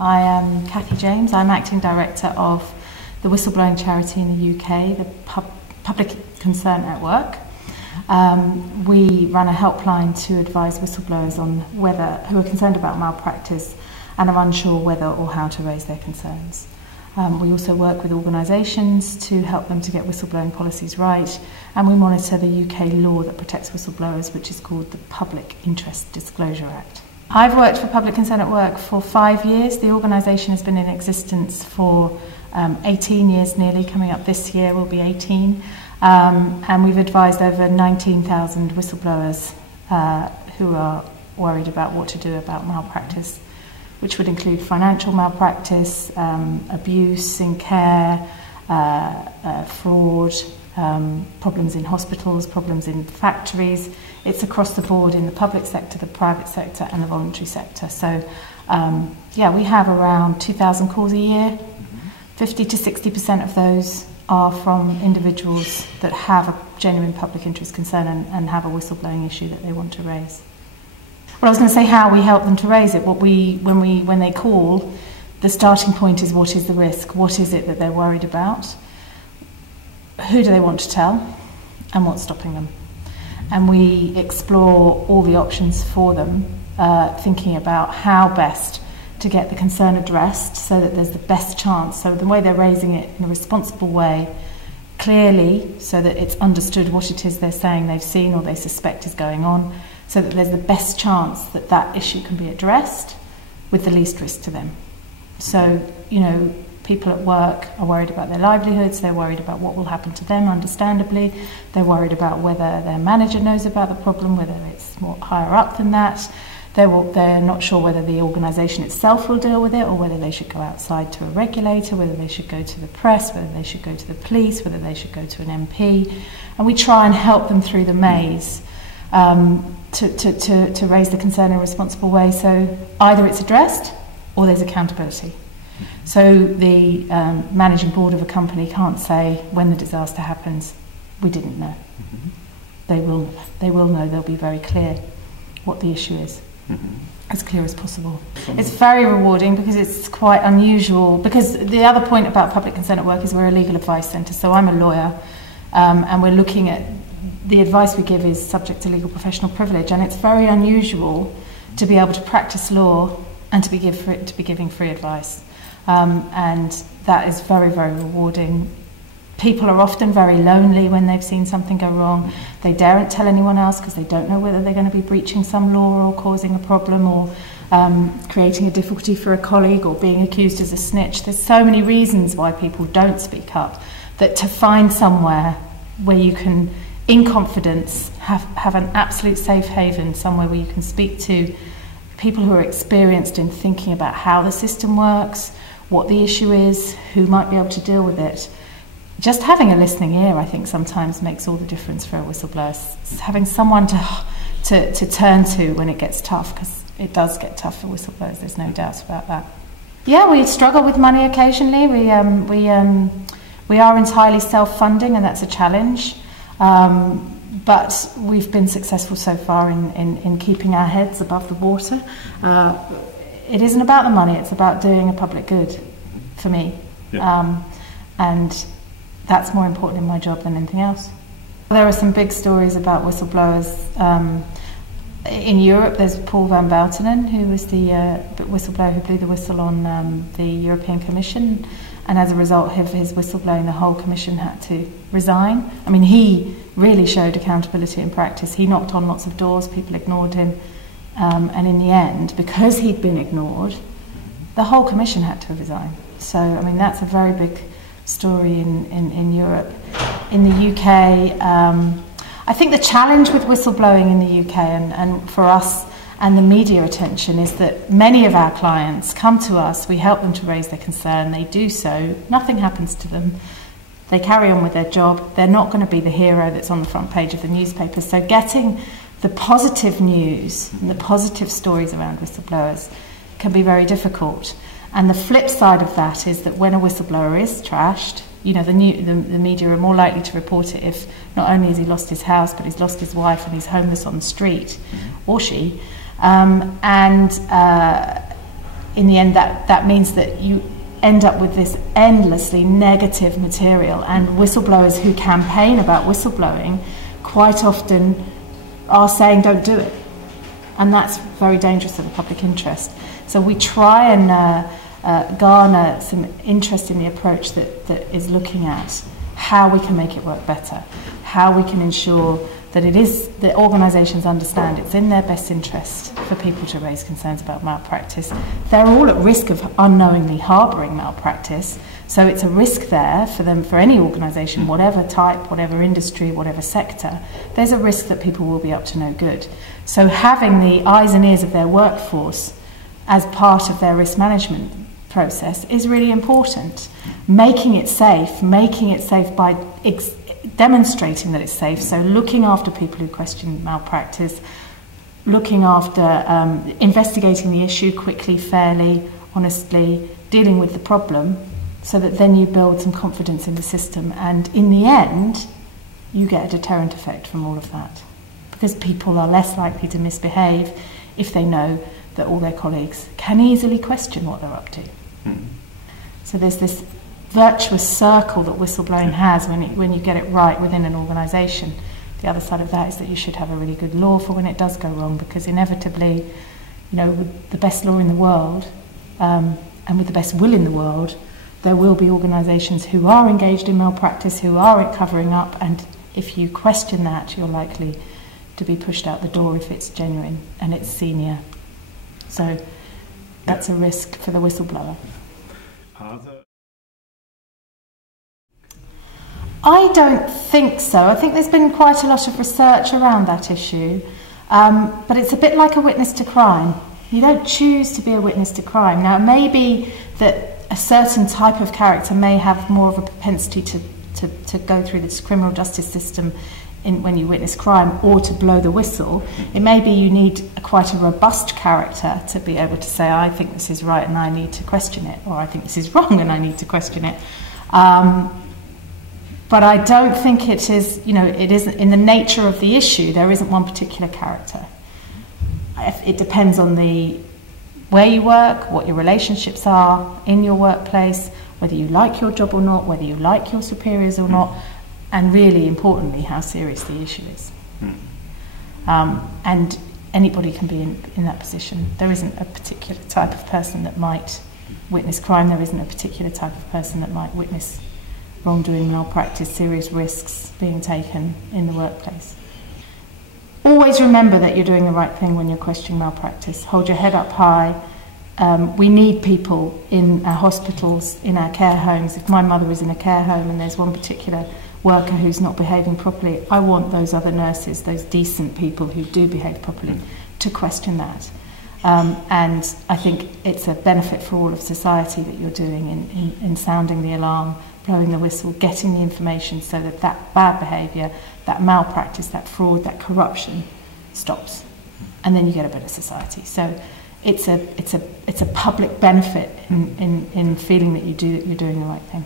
I am Cathy James. I'm Acting Director of the Whistleblowing charity in the UK, the Public Concern Network. We run a helpline to advise whistleblowers on who are concerned about malpractice and are unsure whether or how to raise their concerns. We also work with organisations to help them to get whistleblowing policies right, and we monitor the UK law that protects whistleblowers, which is called the Public Interest Disclosure Act. I've worked for Public Concern at Work for 5 years. The organisation has been in existence for 18 years nearly, coming up this year will be 18, and we've advised over 19,000 whistleblowers who are worried about what to do about malpractice, which would include financial malpractice, abuse in care, fraud, problems in hospitals, problems in factories. It's across the board in the public sector, the private sector and the voluntary sector. So yeah, we have around 2,000 calls a year. 50 to 60% of those are from individuals that have a genuine public interest concern and have a whistleblowing issue that they want to raise. Well, I was going to say how we help them to raise it. When they call, the starting point is what is the risk? What is it that they're worried about? Who do they want to tell? And what's stopping them? And we explore all the options for them, thinking about how best to get the concern addressed so that there's the best chance. So the way they're raising it in a responsible way, clearly, so that it's understood what it is they're saying they've seen or they suspect is going on, so that there's the best chance that that issue can be addressed with the least risk to them. So, you know, people at work are worried about their livelihoods, they're worried about what will happen to them, understandably. They're worried about whether their manager knows about the problem, whether it's more higher up than that. They're not sure whether the organisation itself will deal with it, or whether they should go outside to a regulator, whether they should go to the press, whether they should go to the police, whether they should go to an MP. And we try and help them through the maze to raise the concern in a responsible way. So either it's addressed or there's accountability. So the managing board of a company can't say when the disaster happens, we didn't know. They will know. They'll be very clear what the issue is. As clear as possible. It's very rewarding because it's quite unusual, because the other point about Public Concern at Work is we're a legal advice centre, so I'm a lawyer, and we're looking at the advice we give is subject to legal professional privilege, and it's very unusual to be able to practice law and to be giving free advice, and that is very, very rewarding. People are often very lonely when they've seen something go wrong. They daren't tell anyone else because they don't know whether they're going to be breaching some law or causing a problem or creating a difficulty for a colleague or being accused as a snitch. There's so many reasons why people don't speak up, that to find somewhere where you can, in confidence, have an absolute safe haven, somewhere where you can speak to people who are experienced in thinking about how the system works, what the issue is, who might be able to deal with it. Just having a listening ear, I think, sometimes makes all the difference for a whistleblower. It's having someone to turn to when it gets tough, because it does get tough for whistleblowers, there's no doubt about that. Yeah, we struggle with money occasionally. We are entirely self-funding, and that's a challenge. But we've been successful so far in keeping our heads above the water. It isn't about the money, it's about doing a public good, for me. Yeah. And that's more important in my job than anything else. There are some big stories about whistleblowers. In Europe, there's Paul van Buitenen, who was the whistleblower who blew the whistle on the European Commission, and as a result of his whistleblowing, the whole Commission had to resign. I mean, he really showed accountability in practice. He knocked on lots of doors, people ignored him, and in the end, because he'd been ignored, the whole Commission had to resign. So, I mean, that's a very big story in Europe. In the UK, I think the challenge with whistleblowing in the UK and for us and the media attention is that many of our clients come to us, we help them to raise their concern, they do so, nothing happens to them, they carry on with their job, they're not going to be the hero that's on the front page of the newspaper. So getting the positive news and the positive stories around whistleblowers can be very difficult. And the flip side of that is that when a whistleblower is trashed, you know, the media are more likely to report it if not only has he lost his house, but he's lost his wife and he's homeless on the street, or she. in the end, that means that you end up with this endlessly negative material, and whistleblowers who campaign about whistleblowing quite often are saying don't do it, and that's very dangerous to the public interest. So we try and garner some interest in the approach that is looking at how we can make it work better, how we can ensure that the organisations understand it's in their best interest for people to raise concerns about malpractice. They're all at risk of unknowingly harbouring malpractice, so it's a risk there for them, for any organisation, whatever type, whatever industry, whatever sector. There's a risk that people will be up to no good. So having the eyes and ears of their workforce as part of their risk management process is really important. Making it safe by demonstrating that it's safe, so looking after people who question malpractice, looking after investigating the issue quickly, fairly, honestly, dealing with the problem, so that then you build some confidence in the system, and in the end you get a deterrent effect from all of that, because people are less likely to misbehave if they know that all their colleagues can easily question what they're up to. So there's this virtuous circle that whistleblowing has when you get it right within an organisation. The other side of that is that you should have a really good law for when it does go wrong, because inevitably, with the best law in the world and with the best will in the world, there will be organisations who are engaged in malpractice, who are covering up, and if you question that, you're likely to be pushed out the door if it's genuine and it's senior. So that's a risk for the whistleblower. I don't think so. I think there's been quite a lot of research around that issue, but it's a bit like a witness to crime. You don't choose to be a witness to crime. Now, it may be that a certain type of character may have more of a propensity to go through this criminal justice system when you witness crime, or to blow the whistle. It may be you need quite a robust character to be able to say, I think this is right and I need to question it, or I think this is wrong and I need to question it. But I don't think it is, it isn't in the nature of the issue. There isn't one particular character. It depends on where you work, what your relationships are in your workplace, whether you like your job or not, whether you like your superiors or not, and really importantly, how serious the issue is. And anybody can be in that position. There isn't a particular type of person that might witness crime. There isn't a particular type of person that might witness wrongdoing, malpractice, serious risks being taken in the workplace. Always remember that you're doing the right thing when you're questioning malpractice. Hold your head up high. We need people in our hospitals, in our care homes. If my mother is in a care home and there's one particular worker who's not behaving properly, I want those other nurses, those decent people who do behave properly, to question that. And I think it's a benefit for all of society that you're doing in sounding the alarm, blowing the whistle, getting the information so that that bad behaviour, that malpractice, that fraud, that corruption stops, and then you get a better society. So it's a public benefit in feeling that you're doing the right thing.